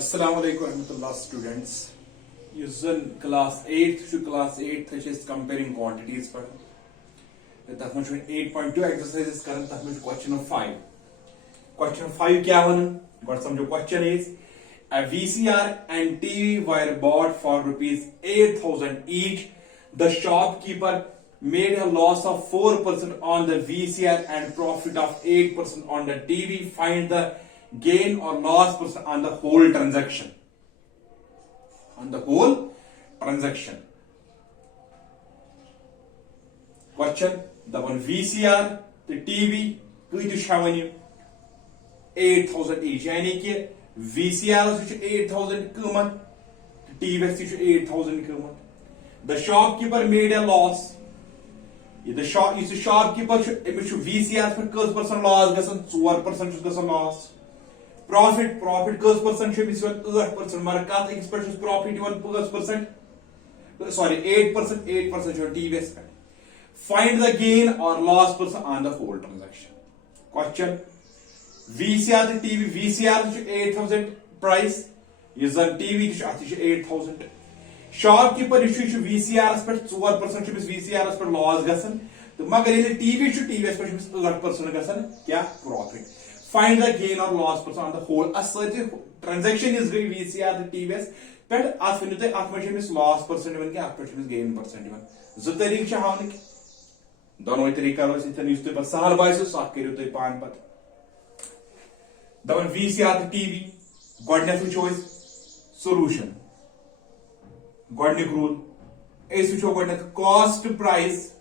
Assalamu alaikum warahmatullah students. Using class 8 to class 8 which is comparing quantities पर तब मुझे 8.2 exercises करन तब मुझे question of 5. Question of 5 क्या होना? Got some question is a VCR and TV were bought for rupees 8,000 each. The shopkeeper made a loss of 4% on the VCR and profit of 8% on the TV. Find the gain or loss percent on the whole transaction. On the whole transaction. Question: the one VCR, the TV, kۭتِس چھِ ہٮ۪وان یِم 8,000 each. यानी कि VCR چھُ 8,000 قۭمت تہٕ TV تہِ چھُ 8,000 قۭمت. The shopkeeper made a loss. The shopkeeper چھُ أمِس چھُ VCR پٮ۪ٹھ کٔژ percent loss گژھان 4% چھُس گژھان loss. Profit کٔژ percent چھُ أمِس یِوان 8%. مگر کتھ أکِس پٮ۪ٹھ چھُس profit یِوان 5%. Sorry 8% چھُ یِوان TV یس پٮ۪ٹھ. Find the gain or loss percent on the whole transaction. Question: VCR تہٕ TV VCR چھُ 8,000 price. یُس زن TV تہِ چھُ اتھ تہِ چھُ 8,000. Shopkeeper یُس چھُ VCR یس پٮ۪ٹھ 4% چھُ أمِس VCR یس پٮ۪ٹھ loss گژھان. تہٕ مگر ییٚلہِ TV چھُ TV یس پٮ۪ٹھ چھُ أمِس 8% گژھان کیاہ profit. Find the gain or loss percent on the whole. Assertive transaction is going VCR the TVS. But as when you at much loss percent even ke gain percent even. Zo tariq cha hawn ki. Dono tariqa ro sit newspaper sahal boy so sak kariyo to pan pat. The one VCR the TV. Godness choice solution. Godnik rule. Ace which godnet cost price.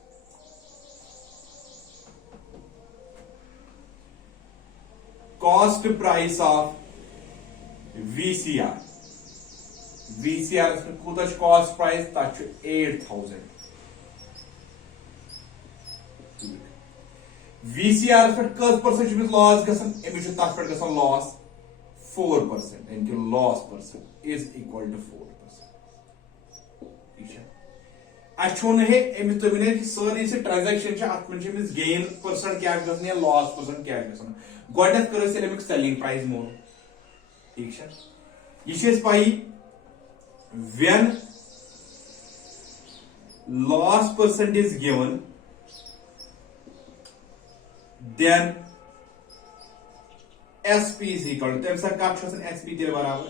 Cost price of VCR. VCR is cost price touch 8,000. VCR is percent loss emission loss 4%. And loss percent is equal to 4%. Actually, transaction gain percent क्या loss percent क्या Godnet करो selling price more. ठीक है? ये पाई when loss percent is given, then SP is equal to SP के बराबर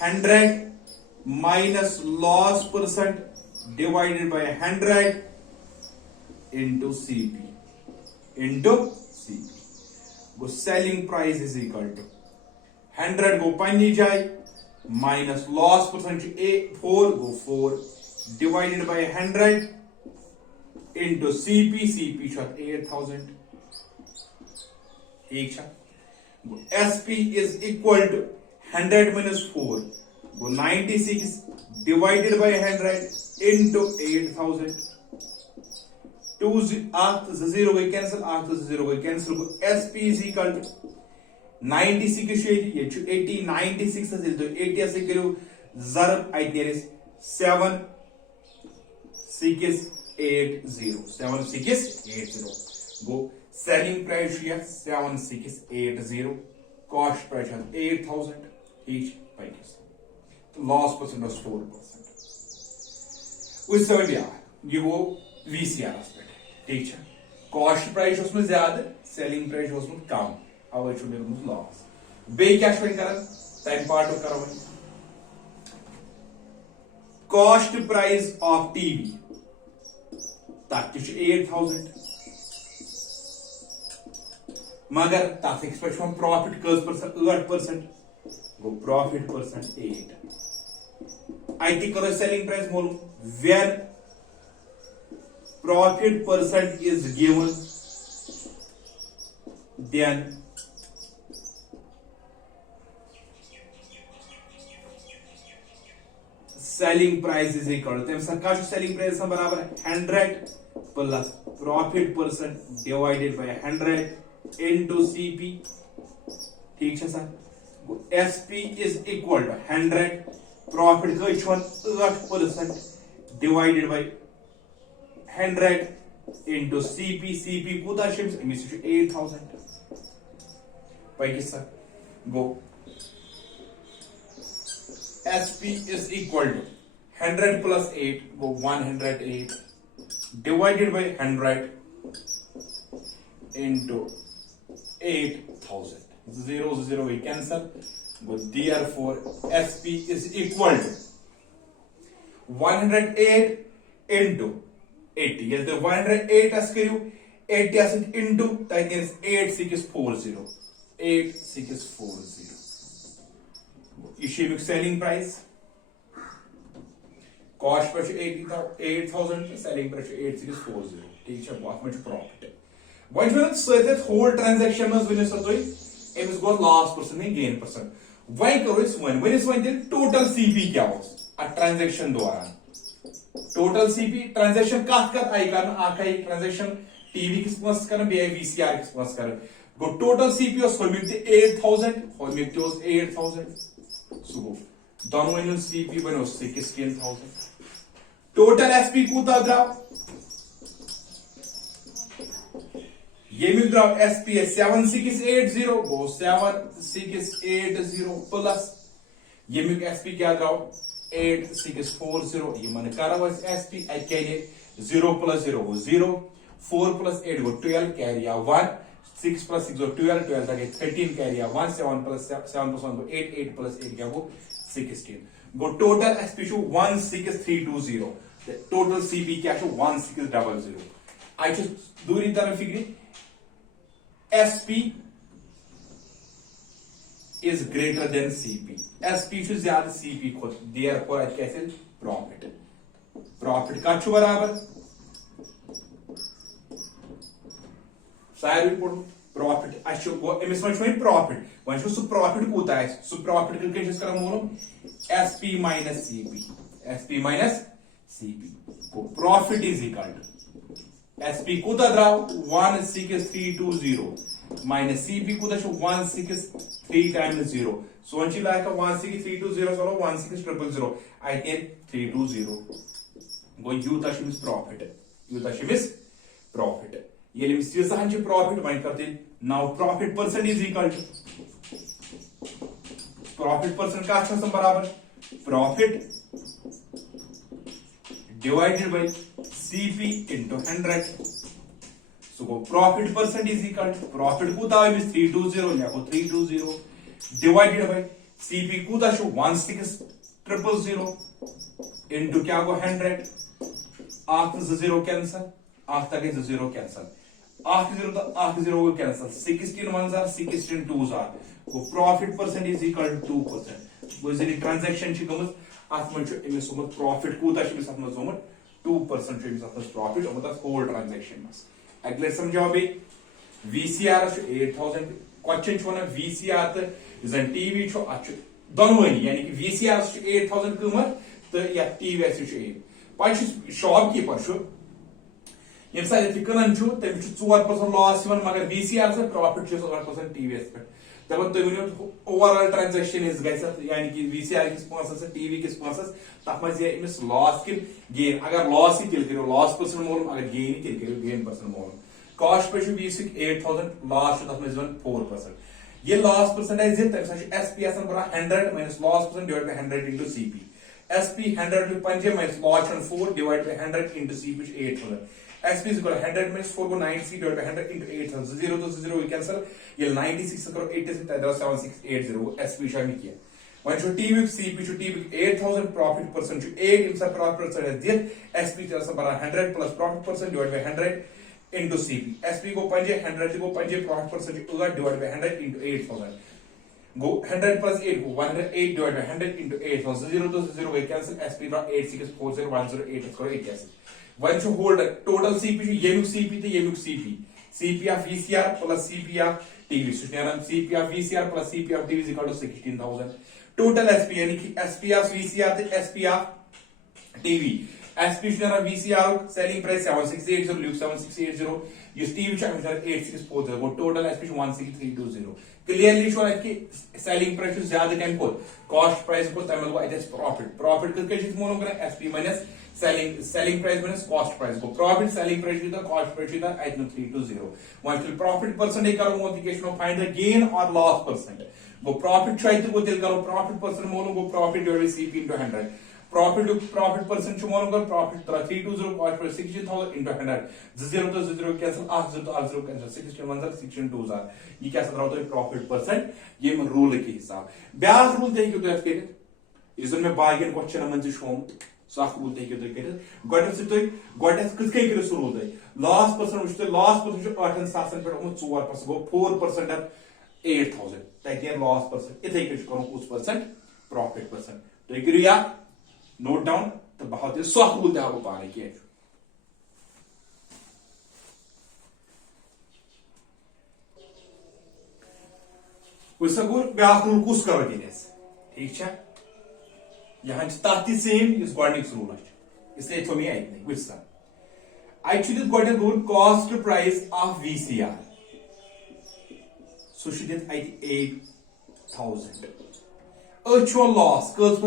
100 minus loss percent divided by 100 into CP. Go selling price is equal to 100 go pani jai minus loss percentage 4 go 4 divided by 100 into CP shot 8,000. SP is equal to 100 minus 4 go 96 divided by 100 into 8,000. 0 will cancel, 0 will cancel. SP is equal to 96 80 96 is 80 as equal zarb is 7 6 8 0 7 6 8 0. Go selling price here 7 6 8 0. Cost price 8,000 each price. Loss percent was 4%. We said you go VCR aspect. ठीक है cost price उसमें ज्यादा selling price उसमें कम away छु मेरे मुझ loss बे क्या छु करन टाइम पार्ट करो कॉस्ट प्राइस ऑफ टीवी तक छु 8,000 मगर तक एक्सपेक्ट हम प्रॉफिट कस परसेंट 8% गो प्रॉफिट परसेंट 8 आईटी करो सेलिंग प्राइस मोल when profit percent is given, then selling price is equal to selling price बराबर 100 plus profit percent divided by 100 into CP. ठीक है sir SP is equal to 100 profit का 8% divided by 100 into CP kuta ships emission 8,000. Go SP is equal to 100 plus 8 go 108 divided by 100 into 8000. 0 0 we cancel, but therefore SP is equal to 108 into 80. Yes, the 108 as करियो 80 as into that is 8640. 8640. Issue selling price. Cost per 8,000, selling per 8640. ठीक है, बहुत much profit. Once we say that whole transaction was winning so amiss go loss percent नहीं gain percent वही करो इस one when is when total CP क्या हो आ transaction दौरान टोटल सीपी ट्रांजैक्शन कत कत आई करना आखा ट्रांजैक्शन टीवी किस पास करना बे वीसीआर किस पास करना गो टोटल सीपी उस होमिक ते 8000 होमिक ते उस 8000 सो गो दोनों सीपी बनो 16000 टोटल एसपी कूता द्राव ये द्राव एसपी 7680 गो 7680 प्लस ये एसपी क्या द्राव 8640 ये मन करा SP carry 0 plus 0 go 0 4 plus 8 go 12 carry 1 6 plus 6 go 12 12 तक 13 carry 1 7 plus 7 plus 1 go 8 8 plus 8 क्या go 16 go total SP show 16320 the total CP क्या शो 1600 आई दूरी तरह फिक्री SP is greater than CP. SP should ज्यादा CP खुद therefore कैसे profit. Profit का छु बराबर सारे रिपोर्ट profit अच्छो वो एमएस में शो profit वंशो सु profit कूता है सु profit के कैसे करा Mollem SP minus CP. SP minus CP को profit is equal to SP कूता द्राव 16320 minus CP कूता शो 163 times 0 so वंशी लायक 16320 सोलो 16000 I get 320 गो यूता शिमिस profit ये लिमिस ये सहन जी profit माइन करते now profit percent is equal to profit percent का अच्छा सम बराबर profit divided by CP into 100 so go profit percent is equal to profit kuta is 320 लिया को 320 divided by CP kuta show 16000 into क्या को 100 आठ से 0 कैंसल आठ तक is 0 कैंसल आठ 0 तो आठ 0 को कैंसल 16 1 are 16 2 are को profit percent is equal to 2% वो इस ट्रांजैक्शन छी गमस आठ में इमिस सोमत प्रॉफिट कूता छी साथ में सोमत 2% इमिस साथ प्रॉफिट और मतलब होल ट्रांजैक्शन मस अगले समझाओ बे वीसीआर 8000 क्वेश्चन छ वना वीसीआर त जन टीवी छ अछ दोनोनी यानी कि वीसीआर 8000 कीमत तो या टीवी छ 8 पाछ शॉपकीपर छ यम सा यति कनन छ तम छ 4% लॉस वन मगर वीसीआर से प्रॉफिट छ 4% टीवी पे तब तो ओवरऑल ट्रांजैक्शन इज गैस यानी कि वीसीआर किस पास से टीवी किस पास तक में ये इमिस लॉस कि गेन अगर लॉस ही तिल करो लॉस परसेंट मोल अगर गेन ही तिल करो गेन परसेंट मोल कॉस्ट पे छु 8000 लॉस तक में 4% ये लॉस परसेंटेज है तक एसपी आसन बरा 100 minus loss percent divide by 100 into CP SP 100 में 5 minus loss 4 divide by 100 into CP 8000 SP is equal to 100 minus 4 go 90 divided by 100 into 8000 so 0 to 0 we cancel ये 96 करो 86 7680 SP शामिल किया वन शो टीवी CP शो टीवी 8000 प्रॉफिट परसेंट शो 8 इनसा प्रॉफिट परसेंट है दिस SP तरह बरा 100 plus profit percent divide by 100 into CP SP को 5 100 को 5 प्रॉफिट परसेंट होगा divide by 100 into 8000 go 100 plus 8 go 108 divided by 100 into 8000 0 to 0 we cancel SP रा 8640108 करो 81 वन शो होल्ड टोटल सीपी येमुक सीपी तो येमुक CP of VCR plus CP of TV सुनेरा CP of VCR plus CP of TV is equal to 16000 total SP यानी कि एसपी ऑफ वीसीआर तो एसपी ऑफ टीवी एसपी सुनेरा वीसीआर सेलिंग प्राइस 7680 ल्यूक 7680 इस टीवी 8640 गो टोटल 16320 क्लियरली शो कि सेलिंग प्राइस ज्यादा कम कॉस्ट प्राइस को तमिल प्रॉफिट प्रॉफिट किस मोनो कर SP minus selling price minus cost price गो profit selling price cost price 320 वन प्रॉफिट परसेंटेज करो मल्टीप्लिकेशन फाइंड द गेन और लॉस परसेंट गो प्रॉफिट गो तेल करो प्रॉफिट परसेंट मोनो गो profit divided CP into 100 profit percent छु मोनो कर profit 320 cost price 16000 into 100 0 to 0 cancel 8 0 to 0 cancel 16 1 16 2 ये क्या सदराव तो प्रॉफिट परसेंट ये रूल के हिसाब ब्याज रूल ते तो कर इस में बागन क्वेश्चन मन शोम सख रूल ते कर गोडस तो गोडस किस के कर रूल ते लॉस परसेंट उस लॉस परसेंट 8000 पे 4% गो 4% ऑफ 8000 तक लॉस परसेंट इथे के करो उस परसेंट प्रॉफिट परसेंट तो करियो या नोट डाउन तो बहुत ही सख रूल ते पाने के ब्या रूल कुस करो दिस ठीक है यहाँ तथ सेम इस गोडनिक्स रूल इसलिए थो मे अतन वो सा अत गोडन rule cost price of VCR सह दित 8000 अच्छो लॉस कस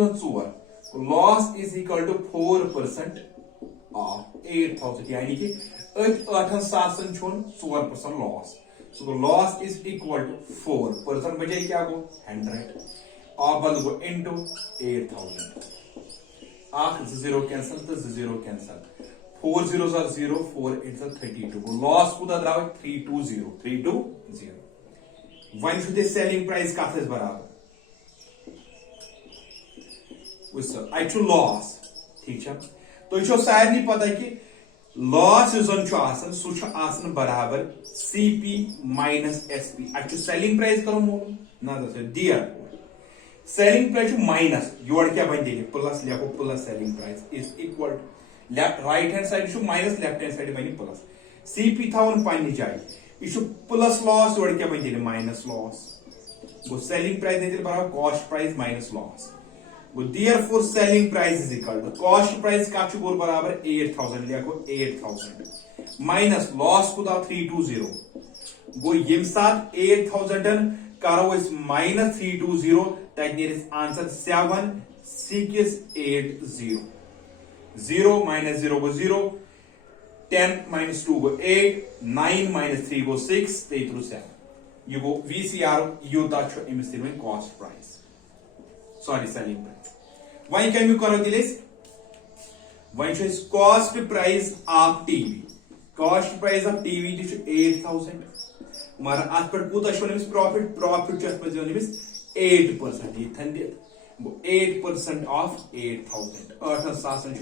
loss is equal to 4% of 8000 यानी कि 8000 4% loss so loss is equal to 4% बचे क्या गो 100 और बल गो into 8000 आख 0 कैंसल तो 0 cancel 4 zeros are 0 4 8s are 32 गो लॉस कुदा द्राव 320 वन शुद्ध सेलिंग प्राइस कथ बराबर अच्छु लॉस ठीक है तो यह सारे पता कि लॉस सह बराबर CP माइनस SP अच्छु सेलिंग प्राइस करो मोल ना दियर सेलिंग प्राइस माइनस योर क्या बन दिए प्लस लिखो plus selling price is equal left right hand side minus left hand side बन प्लस CP थावन पन्नी जाए यह प्लस लॉस योर क्या बन दिए माइनस लॉस गो सेलिंग प्राइस बराबर cost price minus loss therefore selling price is equal to cost price का छु बराबर 8000 लिखो 8000 माइनस लॉस को 320 गो यम साथ 8000 करो इस माइनस 320 तक नीर answer 7680 0 minus 0 go 0 10 minus 2 go 8 9 minus 3 go 6 8 through 7 you go VCR युता छु इमिस दिवन cost price sorry selling price वही क्या मैं करो दिलेस वही cost price of TV cost price of TV 8000 मार अत पे कूत प्रॉफिट प्रॉफिट 8% ये थन गो 8% ऑफ 8000 8000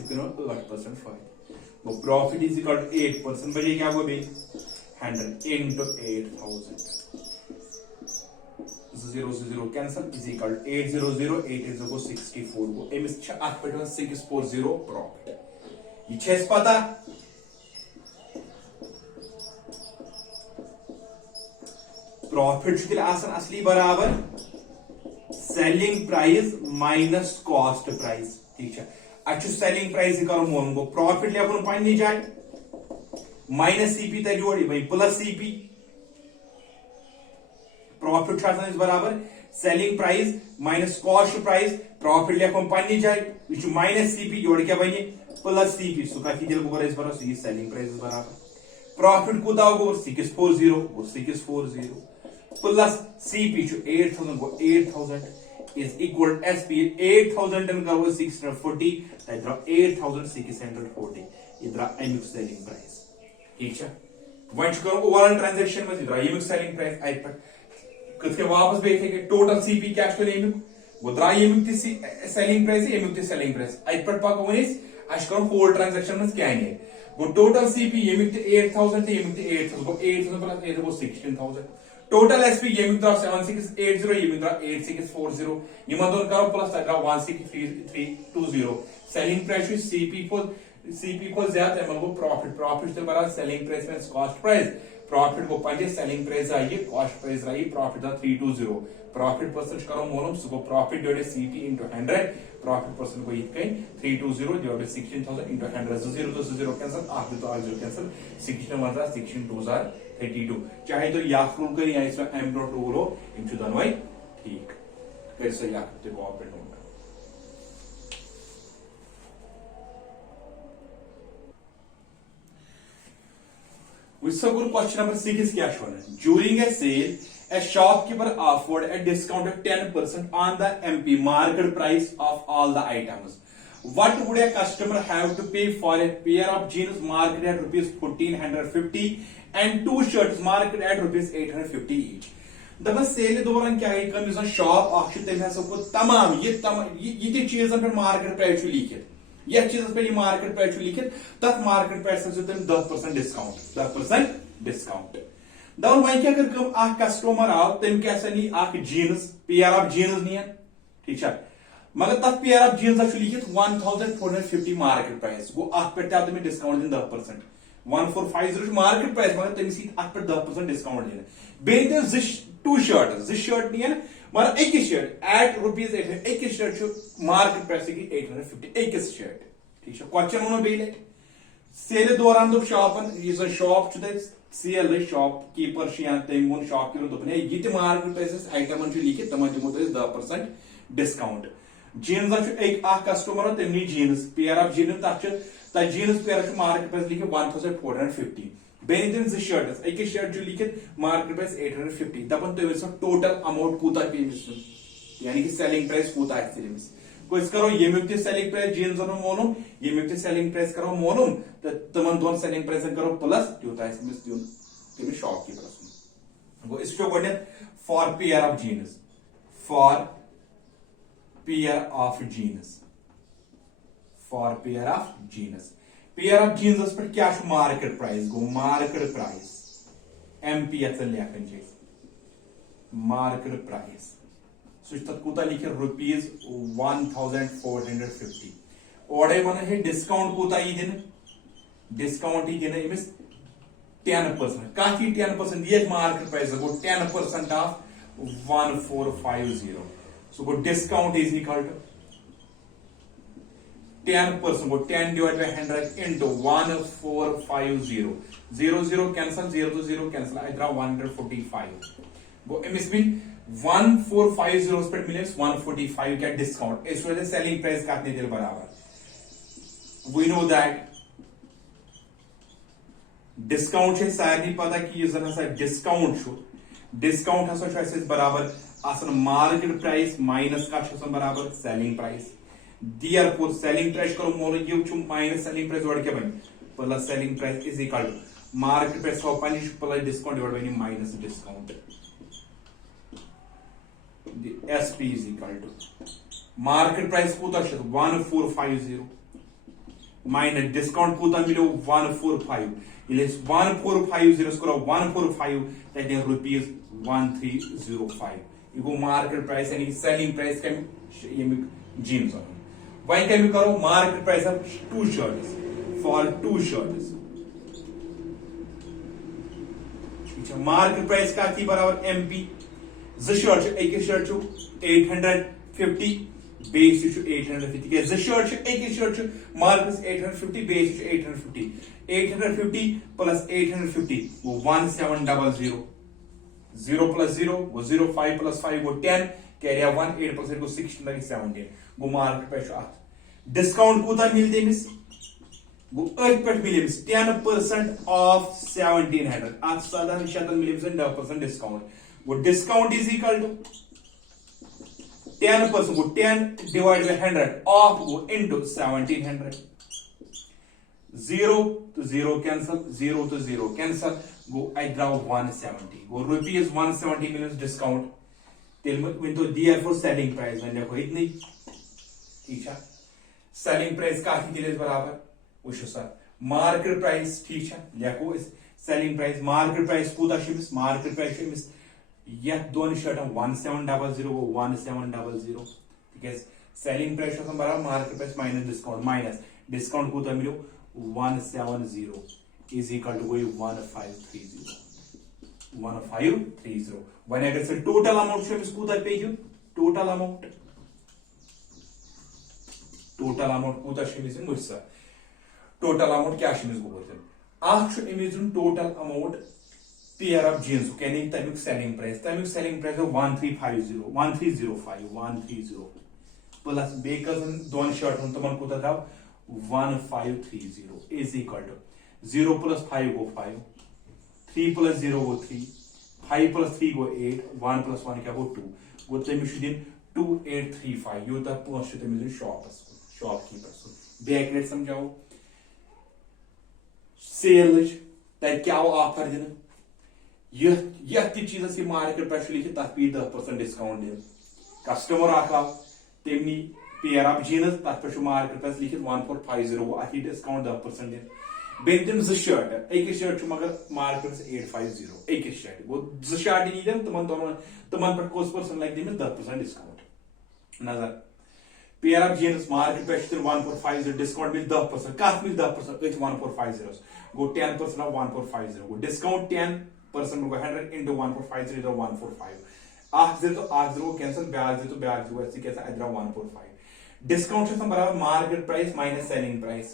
8% फायदा गो प्रॉफिट इज इक्वल टू 8% बजे क्या गो बे 100 into 8000 0 0 cancel is equal to 800 880 go 64 go amiss छ अत पे 640 प्रॉफिट ये छस पता प्रॉफिट छ आसन असली बराबर selling price minus cost price ठीक है अच्छ सेलिंग प्राइस करो मोल गो प्रॉफिट लेखन पन्नी जाए माइनस CP त जोड़ी भाई प्लस CP प्रॉफिट इज बराबर selling price minus cost price profit लेखो पन्नी जाए यह माइनस CP जोड़ क्या बने प्लस CP सह कथ दिल गो बराबर सह सेलिंग प्राइस बराबर प्रॉफिट कूदा गो 640 गो 640 प्लस CP 8000 गो 8000 इज इक्वल SP 8000 करो 640 तक 8640 इधर अमुक सेलिंग प्राइस ठीक है वन करो ओवरऑल ट्रांजैक्शन में इधर अमुक सेलिंग प्राइस आई पर कथे वापस बेथे के टोटल CP क्या छ लेमिक वो द्रा यमुक ति सेलिंग प्राइस यमुक ति सेलिंग प्राइस अत पर पक वनिस अश करो होल ट्रांजैक्शन में क्या ने वो टोटल CP यमुक ति 8000 ति यमुक ति 8000 गो 8000 प्लस 8 गो 16000 टोटल SP यमुक द्रा 7680 यमुक द्रा 8640 यम दोन करो प्लस द्रा 16320 सेलिंग प्राइस CP को ज्यादा है मतलब प्रॉफिट प्रॉफिट से बराबर सेलिंग प्राइस में कॉस्ट प्राइस प्रॉफिट गो 5 सेलिंग प्राइस आई कॉस्ट प्राइस आई प्रॉफिट 320 प्रॉफिट परसेंट करो मोलम so profit divided CP into 100 profit percent को इतकन 320 डिवाइडेड 16000 इनटू 100 0 कैंसिल 8 तो 8 कैंसिल 16 1 16 2 32 चाहे तो याक रूल कर या इसमें एम डॉट रूल हो इन छु दनवाई ठीक कर से याक ते कोऑपरेट होगा question number 6 क्या shown है during a sale a shopkeeper offered a discount of 10% on the MP market price of all the items. What would a customer have to pay for a pair of jeans marketed at rupees 1450 and two shirts marketed at rupees 850 each? दबा cell दौरान क्या है कम इस shop आखिर तम हसा को तमाम ये चीजन पे मार्केट प्राइस लिखित यह चीज पे मार्केट प्राइस लिखित तथ मार्केट प्राइस 10% डिस्काउंट 10% डिस्काउंट दवन वह क्या कर कम आ कस्टमर आव तम क्या नी जीन्स पेयर ऑफ जीन्स नियन ठीक है मगर तथ पेयर ऑफ जीन्स लिखित 1450 मार्केट प्राइस गो पे तमें डिस्काउंट दिन 10% 1450 मार्केट प्राइस मगर तमिस पे 10% डिस्काउंट दिन बे टू शर्ट नियन मगर एक शर्ट एट रुपीज 800 एक शर्ट मार्केट प्राइस 850 एक शर्ट ठीक है क्वेश्चन वो बे सेल दौरान दोप शॉपन शॉप सेल शॉप कीपर तम शॉप कीपर दोपन ये मार्केट प्राइस आइटम लिखित तम दिमो 10% डिस्काउंट जीन्स एक कस्टमर तम नी जीन्स पेयर ऑफ जीन्स तथ जीन्स पेयर मार्केट प्राइस लिखित 1450 बेन तम शर्ट एक शर्ट लिखित मार्केट प्राइस 850 दपन तुम टोटल अमाउंट कूता पे यानी कि सेलिंग प्राइस कूता करो यमुक सेलिंग प्राइस जीन्स मोलूम यमुक सेलिंग प्राइस करो मोलूम तो तमन दोन सेलिंग प्राइस करो प्लस त्यूता दिन शॉप कीपर गो इस four pair of jeans four pair of jeans four pair of jeans pair of jeans पे क्या मार्केट प्राइस गो मार्केट प्राइस एमपी लेखन मार्केट प्राइस सूता लिखे रुपीज 1450 ओडे वन है डिस्काउंट कूता दिन डिस्काउंट ही दिन इमिस 10% काफी 10% ये मार्केट प्राइस गो 10% ऑफ 1450 सो गो डिस्काउंट इज इक्वल टू 10% गो 10 divide by 100 into 1450 0 cancel 0 to 0 cancel I draw 145 गो इमिस मीन 1450 पे मिले 145 का डिस्काउंट इस वजह से सेलिंग प्राइस काटने दिल बराबर वी नो दैट डिस्काउंट है सारी पता कि ये जरा सा डिस्काउंट हसा बराबर आसन मार्केट प्राइस माइनस का बराबर selling price therefore selling price करो मोल ये माइनस सेलिंग प्राइस वर्ड क्या बन plus selling price is equal to market price को पनिश plus discount divide by minus discount the SP is equal to market price कूता 1450 minus discount कूता मिलो 145 इले 1450 करो 145 that is rupees 1305 इको मार्केट प्राइस यानी सेलिंग प्राइस का ये जीन्स वहीं क्या करो market price of two shirts for two shirts market price का थी बराबर एमपी शर्ट एक शर्ट 850 बेस 850 के शर्ट एक शर्ट मार्केट 850 बेस 850 प्लस 850 वो 1700 0 प्लस 0 वो 0 5 प्लस 5 वो 10 कैरिया 1 8% को 16 लगे 17 वो मार्केट पे डिस्काउंट कूता मिलते मिस वो 8 पे मिले मिस 10% ऑफ 1700 आज साधारण शतन मिले मिस 10% डिस्काउंट वो डिस्काउंट इज इक्वल टू 10% वो 10 डिवाइड बाय 100 ऑफ वो into 1700 0 to 0 cancel 0 to 0 cancel go I draw 170 वो रुपीज 170 मिनट डिस्काउंट तिल में तो therefore सेलिंग प्राइस में देखो इतनी ठीक है सेलिंग प्राइस का ही दिले बराबर वशो सर मार्केट प्राइस ठीक है देखो इस सेलिंग प्राइस मार्केट प्राइस कूता शिमिस मार्केट प्राइस शिमिस यह दोन शर्ट 1700 वो 1700 ठीक है सेलिंग प्राइस का बराबर मार्केट प्राइस माइनस डिस्काउंट कूता मिलो 170 इज इक्वल टू 1530 1530 वन अगर से टोटल अमाउंट अमिस कूता पे टोटल अमाउंट कूता मुझ सा टोटल अमाउंट क्या गोत total amount pair of jeans यानी तमिक सेलिंग प्राइस 1305 प्लस बेकन दोन शर्टन तुम कूता द्राव 1530 इज इक्वल टू 0 + 5 गो 5 3 + 0 गो 3 5 + 3 गो 8 1 + 1 क्या गो 2 गो तमिस दिन 2835 यूता पोस्ट तमिस शॉपकीपर बैक रेट समझाओ सेल तक क्या ऑफर दिन यह चीज मार्केट पे लिखित तथ पे 10% डिस्काउंट दिन कस्टमर आव तमनी पेयर ऑफ जीन्स तथ पे मार्केट पे लिखित 1450 अथी डिस्काउंट 10% दिन बेन तम जो शर्ट एक शर्ट मगर मार्केट 850 एक शर्ट गो जो शर्ट नीन तमन पे कस पर्सन लगे 10% डिस्काउंट नजर पेयर ऑफ जीन्स मार्केट पे 1450 डिस्काउंट मिल 10% कत मिल 10% 1450 गो 10% of 1450 go discount 10% go 100 into 1450 is 145 आख गो कैंसिल ब्याज कैसा अदरा 145 डिस्काउंट बराबर market price minus selling price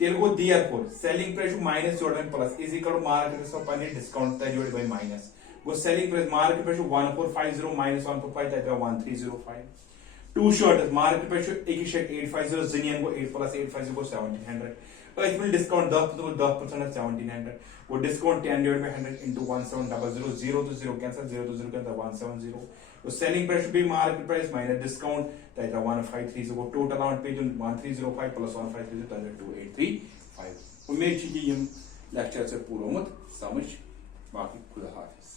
तेल गो देयरफॉर सेलिंग प्राइस माइनस जोड़न प्लस इज इक्वल मार्केट पन्ने डिस्काउंट डिवाइड बाय माइनस गो selling price market price 1450 minus 145 अदरा 1305 टू शर्ट मार्केट प्राइस एक शर्ट 850 जनियन गो 8 + 850 गो 1700 will discount 10% 1700 वो discount 10 divided by 100 into 1700 0 to 0 cancel 0 to 0 cancel 170 तो selling price be market price minus discount that 153 so total amount पे 1305 plus 153 that 2835 उम्मीद है कि ये लेक्चर से पूरा मत समझ बाकी खुदा हाफिज।